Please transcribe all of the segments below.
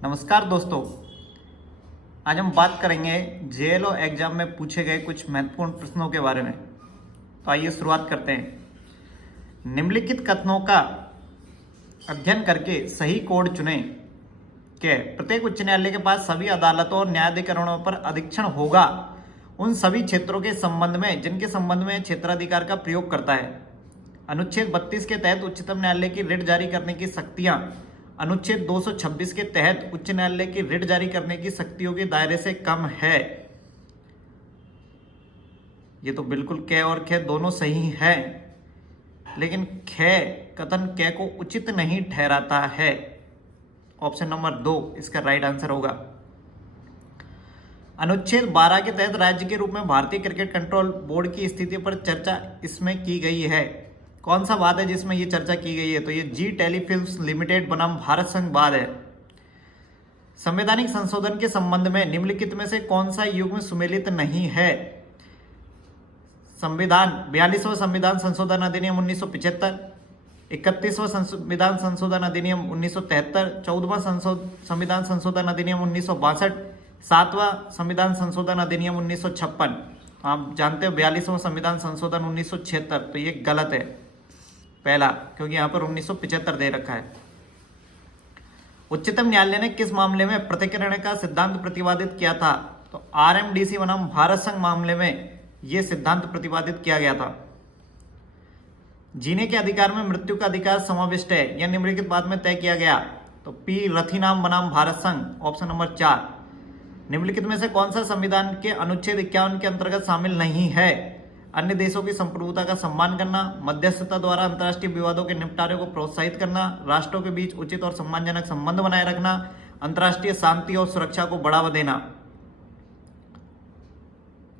नमस्कार दोस्तों, आज हम बात करेंगे जेएलओ एग्जाम में पूछे गए कुछ महत्वपूर्ण प्रश्नों के बारे में। तो आइए शुरुआत करते हैं। निम्नलिखित कथनों का अध्ययन करके सही कोड चुनें कि प्रत्येक उच्च न्यायालय के पास सभी अदालतों और न्यायाधिकरणों पर अधीक्षण होगा उन सभी क्षेत्रों के संबंध में जिनके संबंध में क्षेत्राधिकार का प्रयोग करता है। अनुच्छेद 32 के तहत उच्चतम न्यायालय की रिट जारी करने की शक्तियां अनुच्छेद 226 के तहत उच्च न्यायालय की रिट जारी करने की शक्तियों के दायरे से कम है। ये तो बिल्कुल क और ख दोनों सही है, लेकिन ख कथन क को उचित नहीं ठहराता है। ऑप्शन नंबर 2 इसका राइट आंसर होगा। अनुच्छेद 12 के तहत राज्य के रूप में भारतीय क्रिकेट कंट्रोल बोर्ड की स्थिति पर चर्चा इसमें की गई है। कौन सा वाद है जिसमें ये चर्चा की गई है? तो ये जी टेलीफिल्म्स लिमिटेड बनाम भारत संघ वाद है। संवैधानिक संशोधन के संबंध में निम्नलिखित में से कौन सा युग्म सुमेलित नहीं है? संविधान 42वां संविधान संशोधन अधिनियम 1975, 31वां संविधान संशोधन अधिनियम 1973, 14वां संविधान संशोधन अधिनियम 1962, 7वां संविधान संशोधन अधिनियम 1956। आप जानते हो 42वां संविधान संशोधन 1976, तो ये गलत है पहला, क्योंकि यहाँ पर 1975 दे रखा है। उच्चतम न्यायालय ने किस मामले में पृथक्करण का सिद्धांत प्रतिपादित किया था? तो आरएमडीसी बनाम भारत संघ मामले में यह सिद्धांत प्रतिपादित किया गया था। जीने के अधिकार में मृत्यु का अधिकार समाविष्ट है, यह निम्नलिखित बाद में तय किया गया। तो पी रथिनाम बनाम भारत संघ, ऑप्शन नंबर 4। निम्नलिखित में से कौन सा संविधान के अनुच्छेद 51 के अंतर्गत शामिल नहीं है? अन्य देशों की संप्रभुता का सम्मान करना, मध्यस्थता द्वारा अंतर्राष्ट्रीय विवादों के निपटारे को प्रोत्साहित करना, राष्ट्रों के बीच उचित और सम्मानजनक संबंध बनाए रखना, अंतर्राष्ट्रीय शांति और सुरक्षा को बढ़ावा देना।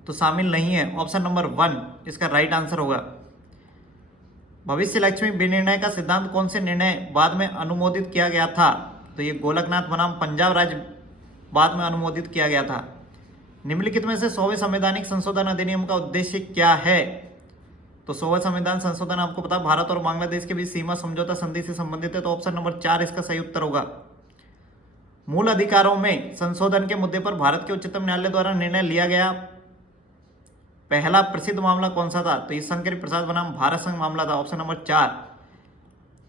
तो शामिल नहीं है। ऑप्शन नंबर 1 इसका राइट आंसर होगा। भविष्य लक्ष्मी विनिर्णय का सिद्धांत कौन से निर्णय बाद में अनुमोदित किया गया था? तो ये गोलकनाथ बनाम पंजाब राज्य बाद में अनुमोदित किया गया था। निम्नलिखित में से 100वें संवैधानिक संशोधन अधिनियम का उद्देश्य क्या है? तो 100वां संविधान संशोधन आपको पता भारत और बांग्लादेश के बीच सीमा समझौता संधि से संबंधित है, तो ऑप्शन नंबर 4 इसका सही उत्तर होगा। मूल अधिकारों में संशोधन के मुद्दे पर भारत के उच्चतम न्यायालय द्वारा निर्णय लिया गया पहला प्रसिद्ध मामला कौन सा था? तो ये शंकर प्रसाद बनाम भारत संघ मामला था, ऑप्शन नंबर 4।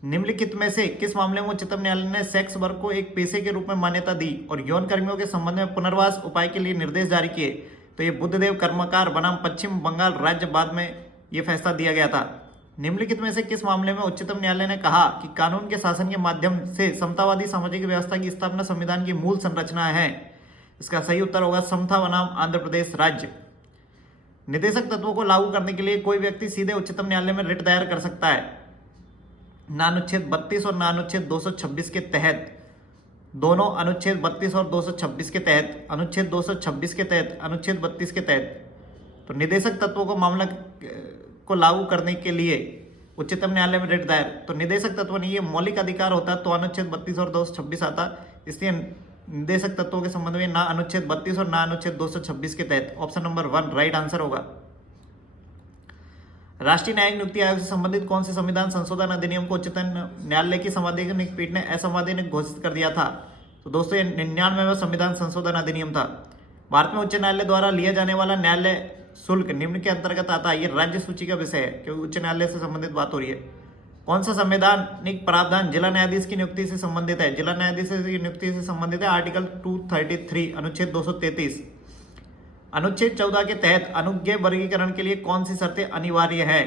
निम्नलिखित में से किस मामले में उच्चतम न्यायालय ने सेक्स वर्क को एक पेशे के रूप में मान्यता दी और यौन कर्मियों के संबंध में पुनर्वास उपाय के लिए निर्देश जारी किए? तो ये बुद्धदेव कर्मकार बनाम पश्चिम बंगाल राज्य बाद में ये फैसला दिया गया था। निम्नलिखित में से किस मामले में उच्चतम न्यायालय ने कहा कि कानून के शासन के माध्यम से समतावादी सामाजिक व्यवस्था की स्थापना संविधान की मूल संरचना है? इसका सही उत्तर होगा समता बनाम आंध्र प्रदेश राज्य। निदेशक तत्वों को लागू करने के लिए कोई व्यक्ति सीधे उच्चतम न्यायालय में रिट दायर कर सकता है ना अनुच्छेद 32 और ना अनुच्छेद 226 के तहत। दोनों अनुच्छेद 32 और 226 के तहत, अनुच्छेद 226 के तहत, अनुच्छेद 32 के तहत। तो निदेशक तत्वों को मामला को लागू करने के लिए उच्चतम न्यायालय में रिट दायर, तो निदेशक तत्व नहीं, ये मौलिक अधिकार होता तो अनुच्छेद 32 और 226 आता, इसलिए निदेशक तत्वों के संबंध में ना अनुच्छेद 32 और ना अनुच्छेद 226 के तहत। ऑप्शन नंबर 1 राइट आंसर होगा। राष्ट्रीय न्यायिक नियुक्ति आयोग से संबंधित कौन से संविधान संशोधन अधिनियम को उच्चतम न्यायालय की संवैधानिक पीठ ने असंवैधानिक घोषित कर दिया था? तो दोस्तों ये 99वां संविधान संशोधन अधिनियम था। भारत में उच्च न्यायालय द्वारा लिया जाने वाला न्यायालय शुल्क निम्न के अंतर्गत आता है। ये राज्य सूची का विषय है क्योंकि उच्च न्यायालय से संबंधित बात हो रही है। कौन सा संवैधानिक प्रावधान जिला न्यायाधीश की नियुक्ति से संबंधित है? जिला न्यायाधीश की नियुक्ति से संबंधित है आर्टिकल 233 अनुच्छेद 233। अनुच्छेद 14 के तहत अनुज्ञेय वर्गीकरण के लिए कौन सी शर्तें अनिवार्य है?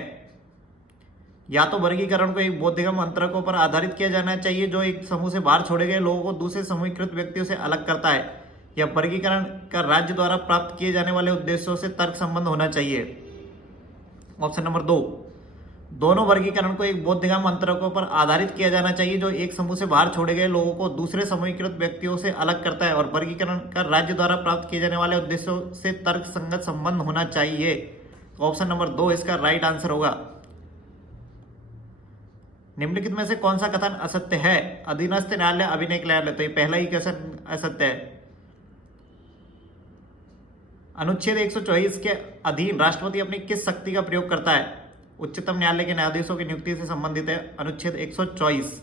या तो वर्गीकरण को एक बोधगम्य अंतरकों पर आधारित किया जाना चाहिए जो एक समूह से बाहर छोड़े गए लोगों को दूसरे समूहीकृत व्यक्तियों से अलग करता है, या वर्गीकरण का राज्य द्वारा प्राप्त किए जाने वाले उद्देश्यों से तर्क संबंध होना चाहिए। ऑप्शन नंबर 2 दोनों वर्गीकरण को एक बोधगम्य अंतरकों पर आधारित किया जाना चाहिए जो एक समूह से बाहर छोड़े गए लोगों को दूसरे समूहीकृत व्यक्तियों से अलग करता है, और वर्गीकरण का राज्य द्वारा प्राप्त किए जाने वाले उद्देश्यों से तर्क संगत संबंध होना चाहिए। ऑप्शन नंबर 2 इसका राइट आंसर होगा। निम्नलिखित में से कौन सा कथन असत्य है? अधीनस्थ न्यायालय अभिनय न्यायालय, तो ये पहला ही कथन असत्य है। अनुच्छेद 124 के अधीन राष्ट्रपति अपनी किस शक्ति का प्रयोग करता है? उच्चतम न्यायालय के न्यायाधीशों की नियुक्ति से संबंधित है अनुच्छेद 124।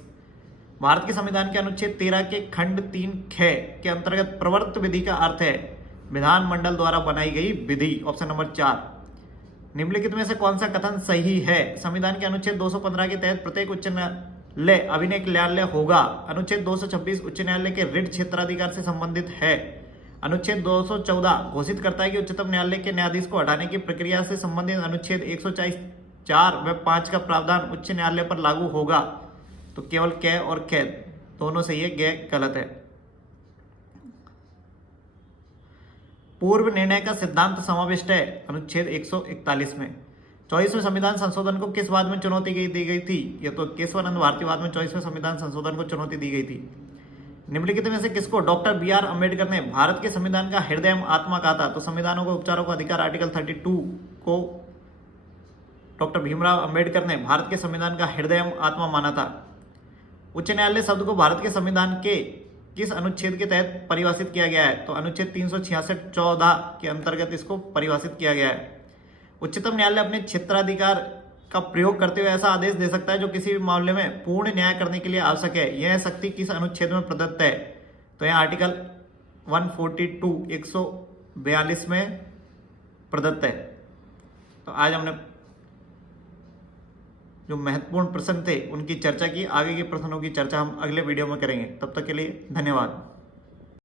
भारत के संविधान के अनुच्छेद 13 के खंड 3 ख के अंतर्गत प्रवर्त विधि का अर्थ है विधानमंडल द्वारा बनाई गई विधि। Option number 4। निम्नलिखित में से कौन सा कथन सही है? संविधान के अनुच्छेद 215 के तहत प्रत्येक उच्च न्यायालय अभिनय न्यायालय होगा। अनुच्छेद 226 उच्च न्यायालय के रिट क्षेत्राधिकार से संबंधित है। अनुच्छेद 214 घोषित करता है कि उच्चतम न्यायालय के न्यायाधीश को हटाने की प्रक्रिया से संबंधित अनुच्छेद 144 व 5 का प्रावधान उच्च न्यायालय पर लागू होगा। तो केवल क और ख दोनों से ये गलत है। पूर्व निर्णय का सिद्धांत समाविष्ट है अनुच्छेद 141 में। 24वें संविधान संशोधन को किस वाद में चुनौती दी गई थी? यह तो केशवानंद भारतीवाद में 24वें संविधान संशोधन को चुनौती दी गई थी। निम्नलिखित में से किसको डॉक्टर बी.आर. अम्बेडकर ने भारत के संविधान का हृदय एवं आत्मा कहा था? तो संविधानों को उपचारों का अधिकार आर्टिकल 32 को डॉक्टर भीमराव अम्बेडकर ने भारत के संविधान का हृदय एवं आत्मा माना था। उच्च न्यायालय शब्द को भारत के संविधान के किस अनुच्छेद के तहत परिभाषित किया गया है? तो अनुच्छेद 366(14) के अंतर्गत इसको परिभाषित किया गया है। उच्चतम न्यायालय अपने क्षेत्राधिकार का प्रयोग करते हुए ऐसा आदेश दे सकता है जो किसी भी मामले में पूर्ण न्याय करने के लिए आवश्यक है। यह शक्ति किस अनुच्छेद में प्रदत्त है? तो यह आर्टिकल 142 142 में प्रदत्त है। तो आज हमने जो महत्वपूर्ण प्रश्न थे उनकी चर्चा की। आगे के प्रश्नों की चर्चा हम अगले वीडियो में करेंगे। तब तक के लिए धन्यवाद।